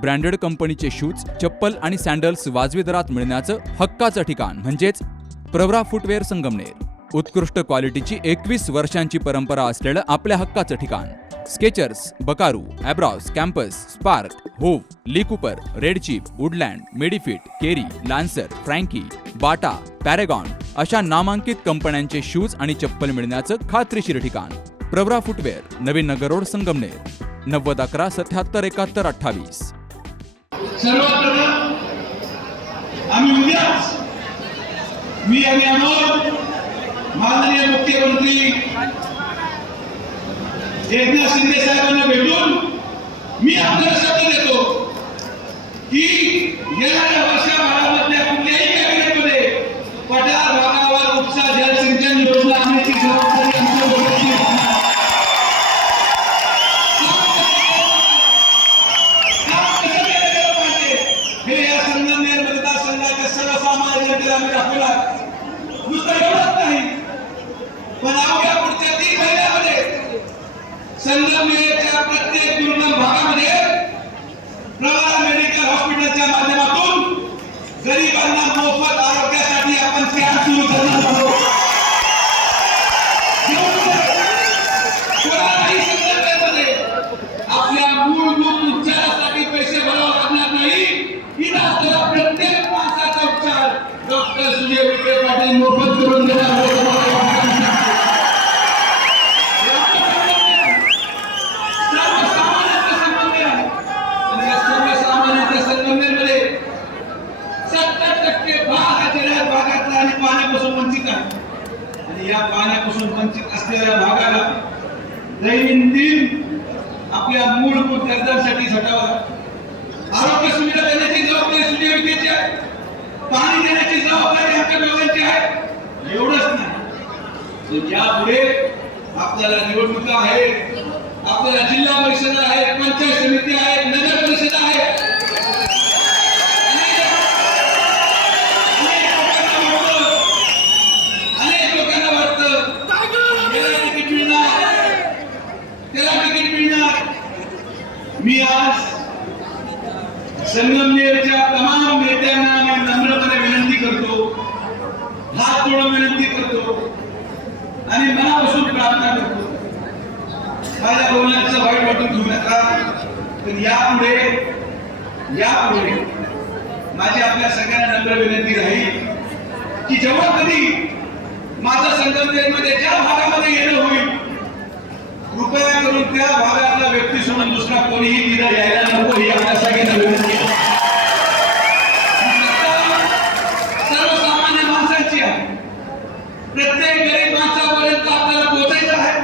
Branded कंपनीचे shoes, चप्पल आणि सँडल्स वाजवी दरात मिळण्याचं हक्काचं ठिकाण म्हणजेच प्रवरा फुटवेअर संगमनेर. उत्कृष्ट क्वालिटीची 21 वर्षांची परंपरा असलेलं आपल्या हक्काचं ठिकाण. Skechers, Buckaroo, Abros, Campus, Sparx, होव, Lee Cooper, Red Chief, Woodland, Medifeet, Kerry, Lancer, Franky, Bata, Paragon अशा नामांकित कंपन्यांचे शूज आणि चप्पल मिळण्याचं खात्रीशीर ठिकाण. Pravara footwear, Navin Nagar road, Sangamner. 9011 77 71 28. सर्वप्रथम आम्ही उद्याच मी आणि अमोल माननीय मुख्यमंत्री एकनाथ शिंदे साहेबांना भेटून मी आपल्याला शब्द देतो की येणाऱ्या वर्षभरामधल्या कुठल्याही कॅबिनेटमध्ये पठार भागावर उपसा जलसिंचन योजना आणण्याची जबाबदारी आमच्या लोकांची असणार. हे या संगमनेर मतदारसंघाच्या सर्वसामान्य जनतेला आम्ही दाखवला. नुसतं एवढंच नाही, पण अवघ्या पुढच्या 3 महिन्यामध्ये संगमनेरच्या प्रत्येक दुर्गम भागामध्ये प्रवरा मेडिकल हॉस्पिटलच्या माध्यमातून गरिबांना मोफत आरोग्यासाठी आपण कॅम्प सुरू करणार आहोत. कोणालाही संगमनेरमध्ये आपल्या मूलभूत उपचारासाठी पैसे भरावे लागणार नाही. इथं असलेला प्रत्येक माणसाचा उपचार डॉक्टर सुजय विखे पाटील मोफत करून देणार आहोत. या पाण्यापासून वंचित असलेल्या भागाला दैनंदिन आपल्या मूलभूत गरजांसाठी झटावं. आरोग्य सुविधा देण्याची जबाबदारी सुजय विखेची आहे. पाणी देण्याची जबाबदारी आमच्या लोकांची आहे. एवढंच नाही, यापुढे आपल्याला निवडणुका आहेत, आपल्याला जिल्हा परिषद आहेत, पंचायत समिती आहेत, नगर परिषद आहेत. मी आज संगमनेरच्या तमाम नेत्यांना मी नम्रपणे विनंती करतो, हात जोडून विनंती करतो आणि मनापासून प्रार्थना करतो. माझ्या बोलण्याचं वाईट वाटून घेऊ नका, पण यापुढे माझी आपल्या सगळ्यांना नम्र विनंती राहील की जेव्हा कधी माझं संगमनेरमध्ये ज्या भागामध्ये येणं होईल, कृपया करून त्या भागातला व्यक्ती सोडून दुसरा कोणीही तिथं यायला नको. ही आपल्या सगळ्यांना विनंती आहे. सर्वसामान्य माणसांची आहे. प्रत्येक गरीब माणसापर्यंत आपल्याला पोहोचायचं आहे.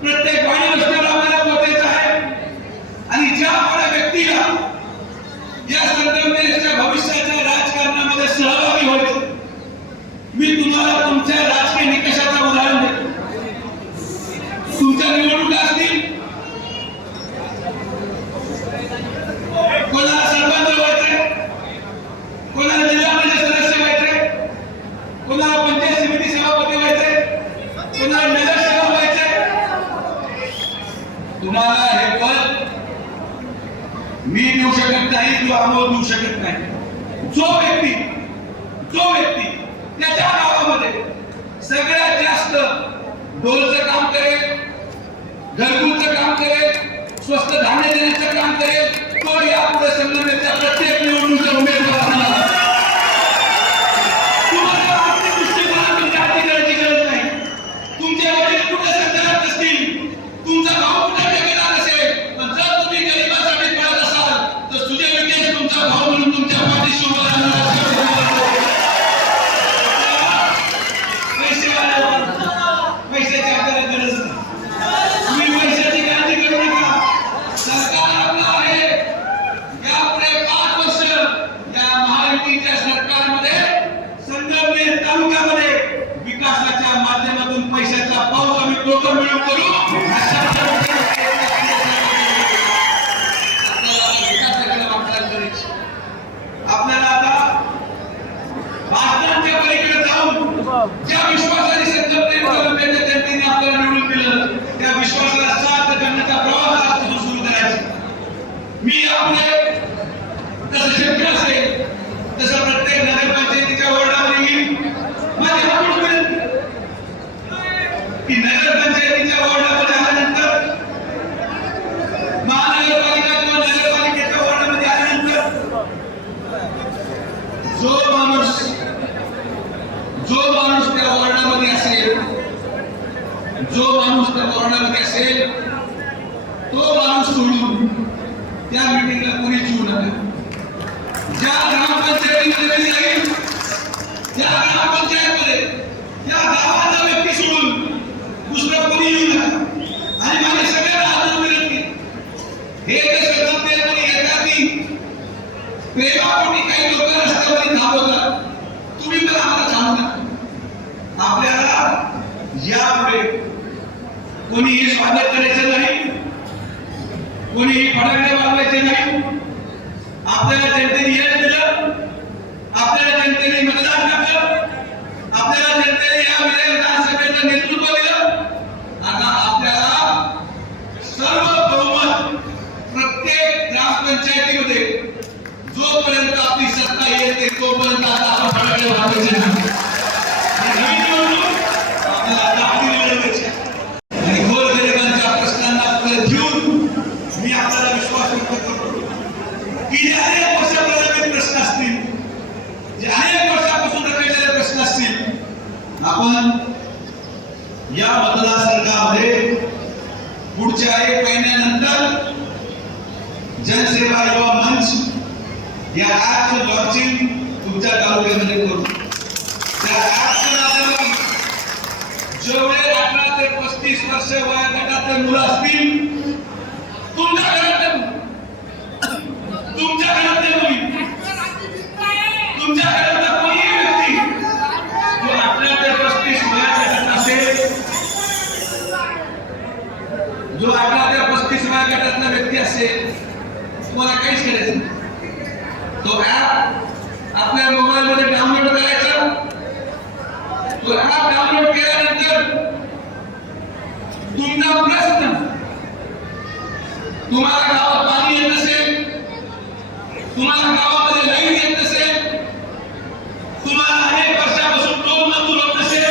प्रत्येक वाणी वस्तीवर आपल्याला पोहोचायचं आहे. आणि ज्या आपल्या व्यक्तीला या संगमनेरच्या भविष्याच्या राजकारणामध्ये सहभागी व्हायचं, मी तुम्हाला तुमच्या राजकीय निकषाचं उदाहरण देतो. तुमच्या निवडणुका असतील, कोणाला सरपंच व्हायचंय, कोणाला जिल्हा परिषद सदस्य व्हायचंय, कोणाला पंचायत समिती सभापती व्हायचंय, कोणाला नगरसेवक व्हायचंय. तुम्हाला हे पद मी देऊ शकत नाही किंवा अमोल देऊ शकत नाही. जो व्यक्ती त्याच्या गावामध्ये सगळ्यात जास्त ढोलचं काम करेल, घरगुतीचं काम करेल, स्वस्त धान्य देण्याचं काम करेल, तो यापुढे संगमनेरच्या प्रत्येक निवडणुकीचा उमेदवार असणार. तुम्हाला आर्थिक दृष्टिकोनातून जाती करायची गरज नाही. तुमचे वडील कुठे संचालक असतील, तुमचा भाऊ कुठे ठेकेदार असेल, पण जर तुम्ही गरिबांसाठी पळत असाल तर सुजय विखे तुमचा भाऊ म्हणून तुमच्या पाठीशी उभा राहणार. पैशाची आपल्याला गरज नाही. तुम्ही पैशाची काळजी करू नका. सरकार आपलं आहे. यापुढे 5 वर्ष या महायुतीच्या सरकारमध्ये संगमनेर तालुक्यामध्ये विकासाच्या माध्यमातून पैशाचा पाऊस आम्ही दोघं मिळून करू. आपल्याला आता भाषणांच्या पलीकडे जाऊन ज्या विश्वासाने संगमनेर तालुक्याच्या जनतेने आपल्याला निवडून दिलं, त्या विश्वासाला साथ करण्याचा प्रवास आज सुरू करायचा. मी यापुढे जसं शक्य असेल तसं प्रत्येक नगरपंचायतीच्या वॉर्डामध्ये येईल. माझी हापूस विनंती की नगरपंचायतीच्या वॉर्डामध्ये आल्यानंतर, महानगरपालिका किंवा नगरपालिकेच्या वॉर्डामध्ये आल्यानंतर जो माणूस त्या वॉर्डामध्ये असेल, तो माणूस सोडून त्या मीटिंगला कोणी येऊ नका. ज्या ग्रामपंचायतीमध्ये मी जाईल, त्या ग्रामपंचायतमध्ये त्या गावाचा व्यक्ती सोडून दुसरं कोणी येऊ नका. आणि माझी सगळ्यांना हात विनंती, हे जे सगळं एखादी प्रेमापोटी काही लोक रस्त्यावर थांबवतात, तुम्ही तर आम्हाला थांबू नका. आपल्याला यापुढे कोणीही स्वागत करायचं नाही, कोणीही फटाके वाजवायचे नाही. आपल्याला जनतेने यश दिलं, आपल्याला जनतेने मतदान टाकलं, आपल्याला जनतेने या विधानसभेचं नेतृत्व दिलं. आता आपल्याला सर्व बहुमत प्रत्येक ग्रामपंचायतीमध्ये जोपर्यंत आपली सत्ता येते तोपर्यंत आता आपण फटाके वाजवायचे नाही. नवीन निवडणूक आपल्याला दाखवून मिळवायची आणि गोरगरिबांच्या प्रश्नांना उत्तर देऊन मी आपल्याला विश्वास व्यक्त करतो की जे अनेक वर्षापूर्वी प्रश्न असतील, जे अनेक वर्षापासून रखडलेले प्रश्न असतील, आपण या मतदारसंघामध्ये पुढच्या 1 महिन्यानंतर जनसेवा युवा मंच या ऍपचं लॉन्चिंग तुमच्या तालुक्यामध्ये करू. त्या ऍपच्या माध्यमातून जेवढे 18 ते 35 वर्ष वयोगटातील मुलं असतील, तुमच्या घरातले मुली, तुमच्या घरातला कोणीही व्यक्ती जो 18 ते 35 वयोगटात असेल, जो 18 ते 35 वयोगटातला व्यक्ती असेल, तुम्हाला काहीच करायचं नाही. तो ऍप आपल्या मोबाईलमध्ये डाउनलोड करायचा. तो ऍप डाउनलोड केल्यानंतर तुमचा प्रश्न, तुम्हाला गावात पाणी येत नसेल, तुम्हाला गावामध्ये लाईट येत नसेल, तुम्हाला अनेक वर्षापासून टोल मंजूर होत नसेल,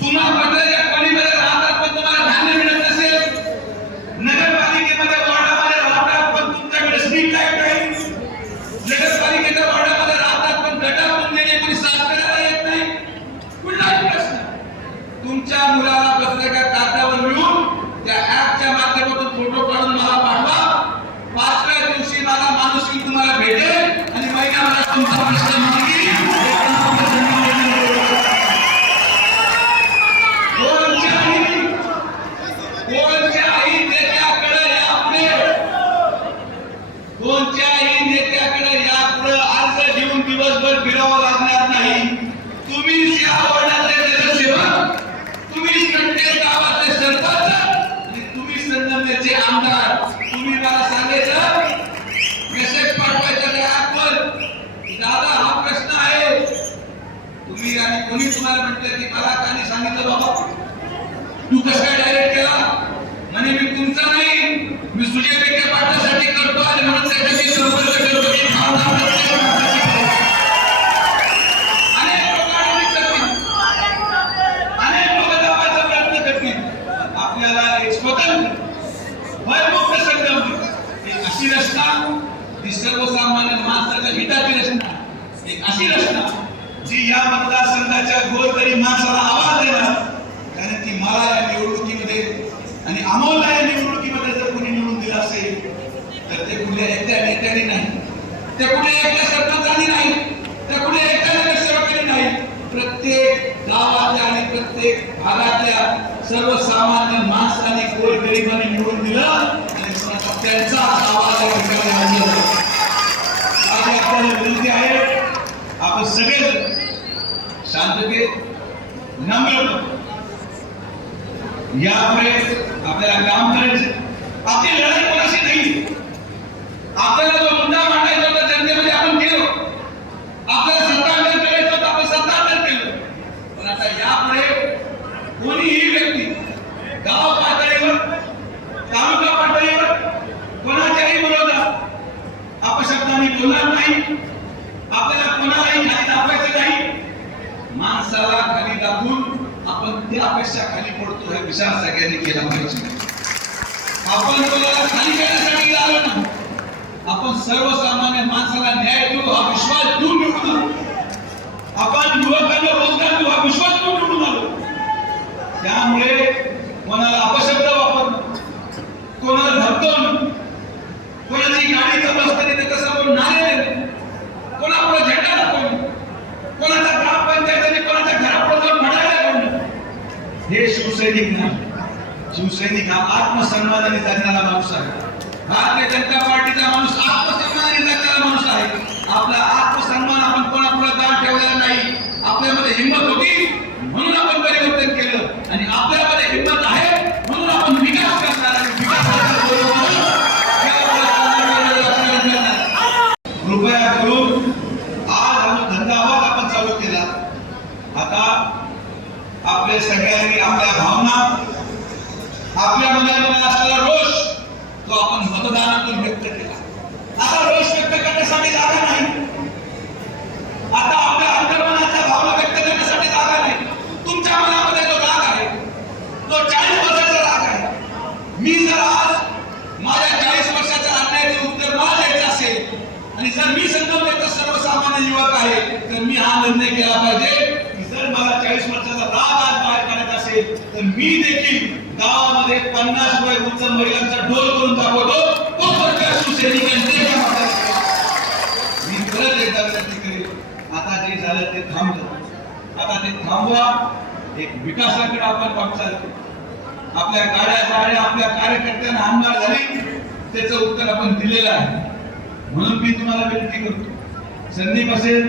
तुम्हाला पत्राच्या कणीमध्ये राहतात पण तुम्हाला धान्य मिळत नसेल, नगरपालिकेमध्ये वॉर्डामध्ये राहतात पण तुमच्याकडे स्ट्रीट लाईट नाही, नगरपालिकेच्या वॉर्डामध्ये राहतात पण गटार पुंजने कोणी साफ करायला येत नाही, कुठलाही प्रश्न तुमच्या मुलाला पत्रकार कागदावर मिळून त्या ऍपच्या माध्यमातून फोटो काढून मला पाठवा. 5व्या दिवशी मला माणूस येऊन तुम्हाला भेटेल आणि महिन्याभरात तुमचा प्रश्न मागेल. कोणत्याही नेत्याकडे यापुढे अर्ज घेऊन दिवसभर फिरावं लागणार नाही. तुम्ही या वॉर्डातले नगरसेवक, तुम्ही प्रत्येक गावातले सरपंच आणि तुम्ही संगमनेरचे आमदार, तुम्ही मला सांगायचं, मेसेज पाठवायचा त्या ऍपवर, दादा हा प्रश्न आहे. तुम्ही आणि कोणी तुम्हाला म्हटलं की मला कानी सांगितलं बाबा तू कसं काय डायरेक्ट केला, म्हणे मी तुमचा नाही, मी सुजय विखे पाटलासाठी करतो आणि म्हणून त्याच्याशी संपर्क करतो. अनेक लोक दाबायचा प्रयत्न करतील. आपल्याला एक स्वतंत्र भयमुक्त संघटना, एक अशी रचना, ती सर्वसामान्य माणसाच्या हिताची रचना, एक अशी रचना जी या मतदारसंघाच्या गोरगरीब माणसाला आवाज देणार. कारण की मला या निवडणुकीमध्ये आणि अमोलला या निवडणुकीमध्ये जर कोणी निवडून दिलं असेल तर ते कुठल्या एकट्या नेत्याने नाही, ते कुठल्या एकट्या सरपंचांनी नाही, ते कुठल्या एकट्या नगरसेवकांनी नाही. प्रत्येक गावातल्या आणि प्रत्येक भागातल्या सर्वसामान्य माणसांनी गोरगरिबांनी निवडून दिलं आणि त्यांचा आवाज या ठिकाणी आणला. आज आपल्याला विनंती आहे, आपण सगळे शांततेत नम्र यापुढे आपल्याला काम करायचं. आपली लढाई कोणाशी नाही. आपल्याला जो मुद्दा मांडायचा होता जनतेमध्ये आपण केलो, आपल्याला सत्तांतर करायचं होतं आपण सत्तांतर केलं. पण आता यापुढे कोणीही व्यक्ती गाव पातळीवर, तालुका पातळीवर कोणाच्याही विरोधात अपशब्दाने आपण कोणाला खाली करण्यासाठी आलो नाही. आपण सर्वसामान्य माणसाला न्याय देऊ हा विश्वास देऊन निवडून आलो. आपण युवकांना रोजगार देऊ हा विश्वास देऊन निवडून आलो. त्यामुळे कोणाला अपशब्द वापरणं, कोणाला धमकावणं, कोणाची गाडी चालू असताना ते कसं कोण नारे देणं, कोणापुढे झेंडा दाखवणं, कोणाच्या ग्रामपंचायतीने कोणाच्या घरापुढे जाऊन म्हणायला लावणं, हे शिवसैनिक नाही. शिवसैनिक हा आत्मसन्मानाने जगणारा माणूस आहे. भारतीय जनता पार्टीचा माणूस आत्मसन्मानाने जगणारा माणूस आहे. आपला आत्मसन्मान आपण कोणापुढे दान ठेवलेला नाही. आपल्यामध्ये हिंमत होती म्हणून आपण परिवर्तन केलं आणि आपल्यामध्ये हिंमत आहे म्हणून आपण विकास करणार आणि विकासाच्या बरोबर कृपया करून आज आम्ही धंदावाद आपण चालू केला. आता आपल्या सगळ्यांनी आपल्या भावना, आपल्या मनामध्ये असलेला रोष तो आपण मतदानातून व्यक्त केला. आता रोष व्यक्त करण्यासाठी जागा नाही. आता आपल्या अंतर्मनाच्या भावना व्यक्त करण्यासाठी जागा नाही. तुमच्या मनामध्ये जो राग आहे तो 40 वर्षाचा राग आहे. मी जर आज माझ्या 40 वर्षाच्या अन्यायाचे उत्तर मला द्यायचं असेल आणि जर मी संगमनेरचा सर्वसामान्य युवक आहे तर मी हा निर्णय केला पाहिजे की जर मला 40 वर्षाचा राग आज बाहेर काढायचा असेल तर मी देखील गावामध्ये 50 वय उंच महिलांचा डोल करून दाखवतो. तो सरकार शिवसैनिकांचे मी परत एकदा विनंती करेन, आता जे झालं ते थांबलं. आता ते थांबवा. एक विकासाकडे आपण वाटचाल करू. आपल्या गाड्या आपल्या कार्यकर्त्यांना आमदार झाली त्याचं उत्तर आपण दिलेलं आहे. म्हणून मी तुम्हाला विनंती करतो, संदीप असेल,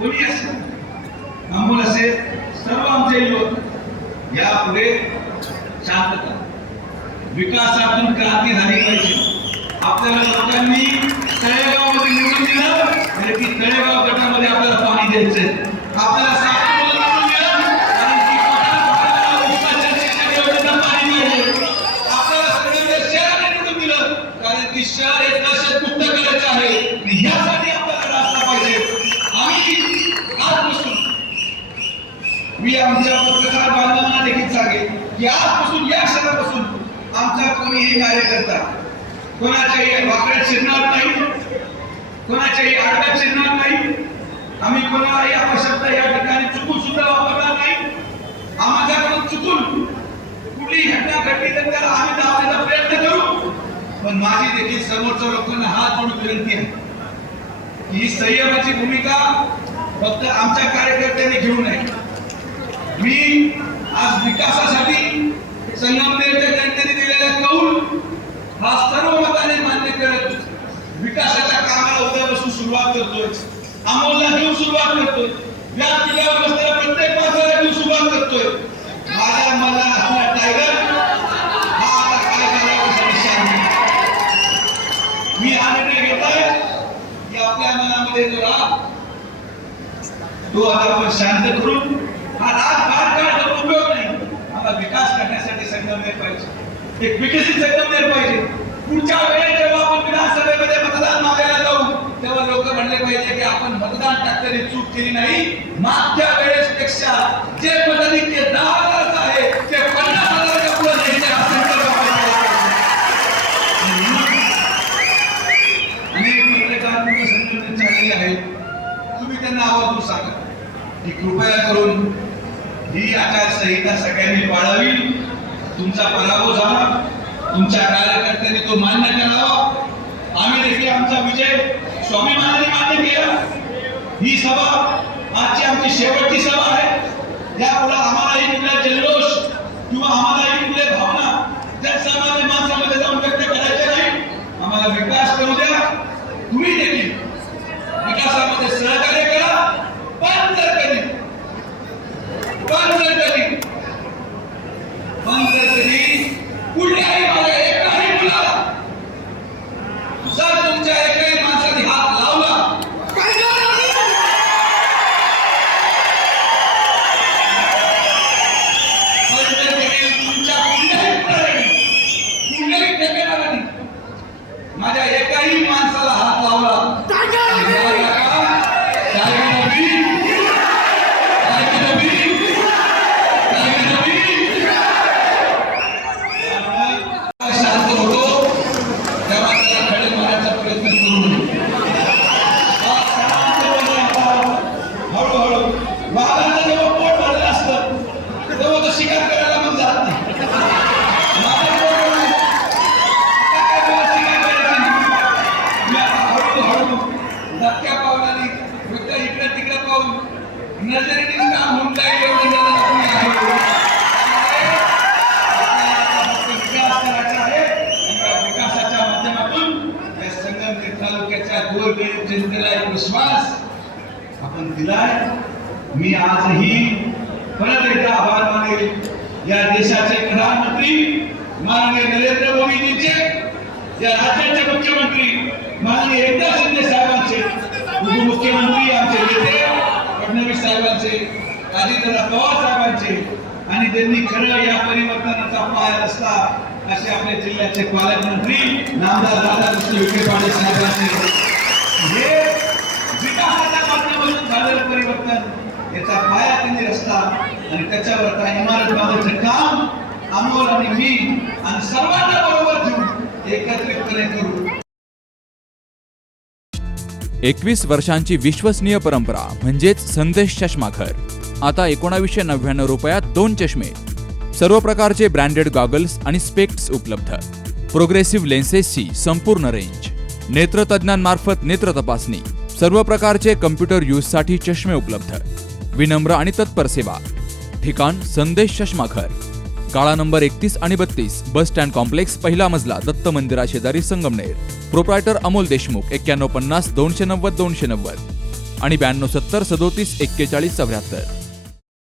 कोणी असेल, अमोल असेल, सर्व आमचे युवक यापुढे शांतता, विकासातून क्रांती झाली पाहिजे. आपल्याला लोकांनी तळेगावमध्ये निवडून दिलं म्हणजे ती तळेगाव गटामध्ये आपल्याला पाणी द्यायचंय. आपल्याला सातपूरला निवडून दिलं कारण की पाणी पाहिजे. आपल्याला संगमनेर शहराने निवडून दिलं कारण की शहर हे दहशतमुक्त करायचं आहे आणि यासाठी आपल्याला रास्ता पाहिजे. आम्ही आजपासून मी आमच्या पत्रकार बांधवांना देखील सांगेन की आजपासून या क्षणापासून आमचा कोणीही कार्यकर्ता कोणाच्याही वाकड्यात शिरणार नाही, कोणाच्याही आडव्यात शिरणार नाही. आम्ही कोणालाही अपशब्द या ठिकाणी चुकून सुद्धा वापरणार नाही. आमच्याकडून चुकून कुठली घटना घडली तर त्याला आम्ही दाबण्याचा प्रयत्न करू. पण माझी देखील समोरच्या लोकांना हात जोडून विनंती आहे की ही संयमाची भूमिका फक्त आमच्या कार्यकर्त्यांनी घेऊ नये. मी आज विकासासाठी संगमनेरच्या जनतेने दिलेला कौल हा सर्व मताने मान्य करत विकासाच्या कामाला उद्यापासून सुरुवात करतोय. अमोलला घेऊन सुरुवात करतोय. व्यासपीठावर बसलेल्या प्रत्येक माणसाला घेऊन सुरुवात करतोय. माझ्या मनात असलेला टायगर हा आता काय करायचा विषय नाही. मी हा निर्णय घेतोय की आपल्या मनामध्ये जो राग तो आता आपण शांत करून हा राग बाहेर काढण्याचा उपयोग नाही. आता विकास करण्यासाठी संगमनेर पाहिजे, एक विकसित संगमनेर पाहिजे. पुढच्या वेळेस जेव्हा आपण विधानसभेमध्ये मतदान मागायला जाऊ तेव्हा लोक म्हणले पाहिजे की आपण मतदान टाकताना चूक केली नाही. मागच्या वेळेस पेक्षा जे मताधिक्य 10,000 आहे ते 50,000च्या पुढे जायचे अनेक पत्रकार संघटना झालेले आहेत. तुम्ही त्यांना आवर्जून सांगा की कृपया करून ही आचारसंहिता सगळ्यांनी पाळावी. तुमचा पराभव झाला, तुमच्या कार्यकर्त्यांनी तो मान्य करावा. आम्ही देखील आमचा विजय स्वाभिमानाने मान्य केला. ही सभा आजची आमची शेवटची सभा आहे. यापुढे आम्हालाही कुठला जल्लोष किंवा आम्हालाही कुठल्या भावना जनसामान्य माणसामध्ये जाऊन व्यक्त करायचे नाही. आम्हाला विकास करू द्या. तुम्ही देखील विकासामध्ये सहकार्य करा. पण जर कधी कुठल्याही माझ्या एकाही मुलाला जर तुमच्या एकाही माणसाने हात लावला तुमच्या तालुक्याच्या गोरगरीब जनतेला एक विश्वास आपण दिलाय. मी आजही परत एकदा आभार मानेल या देशाचे प्रधानमंत्री माननीय नरेंद्र मोदीजींचे, या राज्याचे मुख्यमंत्री माननीय एकनाथ शिंदे साहेबांचे, उपमुख्यमंत्री आमचे नेते फडणवीस साहेबांचे, अजितदादा पवार साहेबांचे, आणि त्यांनी खरं या परिवर्तनाचा पाय रचला असे आपल्या जिल्ह्याचे पालकमंत्री नामदार राधाकृष्ण विखे पाटील साहेबांचे. हे विकासाच्या माध्यमातून झालेलं परिवर्तन, याचा पाया त्यांनी रचला आणि त्याच्यावर आता इमारत बांधण्याचं काम अमोल आणि मी आणि सर्वांना बरोबर घेऊन एकत्रितपणे करू. 21 वर्षांची विश्वसनीय परंपरा म्हणजेच संदेश चष्माघर. आता 1999 रुपयात 2 चष्मे, सर्व प्रकारचे ब्रँडेड गॉगल्स आणि स्पेक्ट्स उपलब्ध, प्रोग्रेसिव्ह लेन्सेसची संपूर्ण रेंज, नेत्रतज्ञांमार्फत नेत्र तपासणी, सर्व प्रकारचे कम्प्युटर यूजसाठी चष्मे उपलब्ध, विनम्र आणि तत्पर सेवा. ठिकाण संदेश चष्माघर, काळा नंबर 31 आणि 32, बस स्टँड कॉम्प्लेक्स, पहिला मजला, दत्त मंदिरा शेजारी, संगमनेर. प्रोप्रायटर अमोल देशमुख. 9150 290 290 आणि 9270 37 41 74.